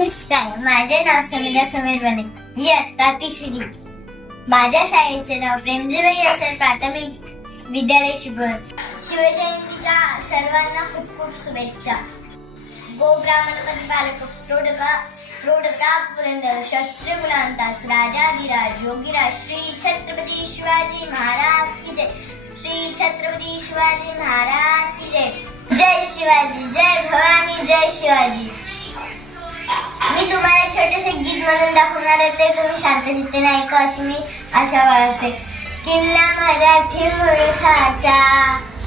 नमस्कार, माझे नाव समीरा समीर बने. इयत्ता तिसरी. माझ्या शाळेचे नाव प्रेमजीबाई असेल प्राथमिक विद्यालय चिपळूण. शिवजयंतीच्या सर्वांना खूप खूप शुभेच्छा. गो ब्राह्मण परिपालक प्रोढका पुरंदर शस्त्र गुलांतास राजाधिराज योगीराज श्री छत्रपती शिवाजी महाराज की जय. श्री छत्रपती शिवाजी महाराज की जय. जय शिवाजी, जय भवानी, जय शिवाजी. मी तुम्हाला छोटेसे गीत म्हणून दाखवणार आहे, ते तुम्ही शांतचित्तेने ऐका अशी मी आशा बाळगते. किल्ला मराठी मुलखाचा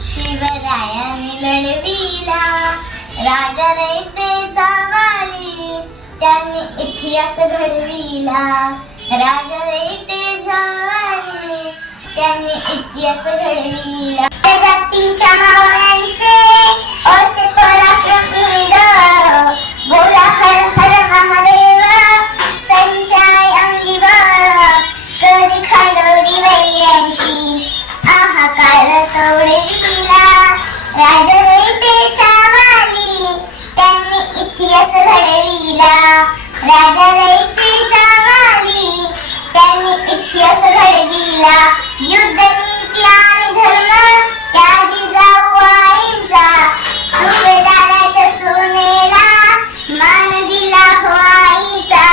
शिवरायांनी लढविला, राजा रयतेचा वाली त्यांनी इतिहास घडविला. राजा रयतेचा वाली त्यांनी इतिहास घडविला. जातींच्या मावळ्यांचे असे पराक्रमी बोला हर हर महादेव संचाय अंगी बळ. कधी खांडवली वैऱ्यांची आहाकार तोडविला. राजा रयतेचा वाली त्यांनी इतिहास घडविला. राजा रयतेचा वाली त्यांनी इतिहास घडविला. युद्ध नीती आणि धर्म त्याजी जाऊ आईंचा, सुभेदाराच्या सोनेला मान दिला हो आईचा.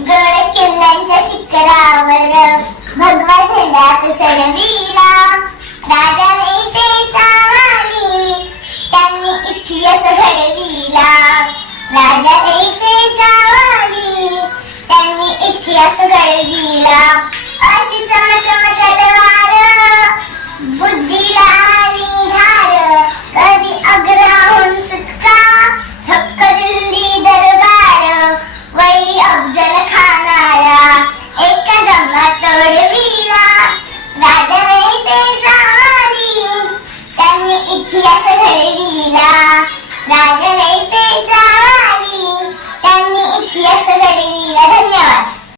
गड किल्ल्यांच्या शिखरावर भगवा झेंड्यात चढविला. राजा रयतेचा वाली त्यांनी इतिहास घडविला. राजा रयतेचा वाली त्यांनी इतिहास घडविला. अशी चमचम तलवार बुद्धीला आली धार, कधी अग्राहून सुटका थक्क दिल्ली दरबार. वैरी अफजल खानाला एका दमात तोडविला. राजा रयतेचा वाली त्यांनी इतिहास घडविला. राजा